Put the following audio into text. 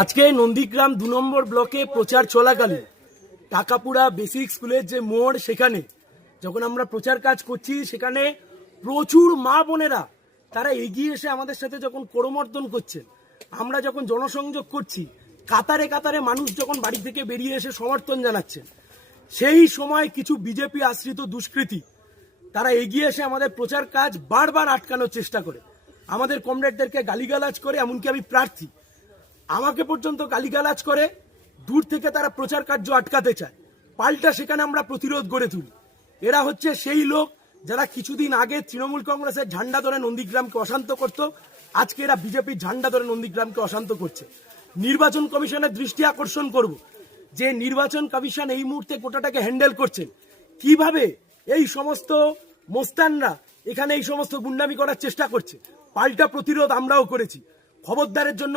আজকে নন্দীগ্রাম ২ নম্বর ব্লকে প্রচার চলাকালীন টাকাপুরা বেসিক স্কুলের যে মোড়, সেখানে যখন আমরা প্রচার কাজ করছি, সেখানে প্রচুর মা বোনেরা তারা এগিয়ে এসে আমাদের সাথে যখন করমর্দন করছেন, আমরা যখন জনসংযোগ করছি, কাতারে কাতারে মানুষ যখন বাড়ি থেকে বেরিয়ে এসে সমর্থন জানাচ্ছেন, সেই সময় কিছু বিজেপি আশ্রিত দুষ্কৃতী তারা এগিয়ে এসে আমাদের প্রচার কাজ বারবার আটকানোর চেষ্টা করে, আমাদের কমরেডদেরকে গালিগালাজ করে, এমনকি আমি প্রার্থী আমাকে পর্যন্ত গালিগালাজ করে দূর থেকে তারা প্রচার কার্য আটকাতে চায়। পাল্টা সেখানে আমরা প্রতিরোধ গড়ে তুলি। এরা হচ্ছে সেই লোক যারা কিছুদিন আগে তৃণমূল কংগ্রেসের ঝান্ডা ধরে নন্দীগ্রামকে অশান্ত করত, আজকে এরা বিজেপির ঝান্ডা ধরে নন্দীগ্রামকে অশান্ত করছে। নির্বাচন কমিশনের দৃষ্টি আকর্ষণ করব যে নির্বাচন কমিশন এই মুহূর্তে গোটাটাকে হ্যান্ডেল করছেন, কিভাবে এই সমস্ত মোস্তানরা এখানে এই সমস্ত গুন্ডামি করার চেষ্টা করছে। পাল্টা প্রতিরোধ আমরাও করেছি। খবরদারের জন্য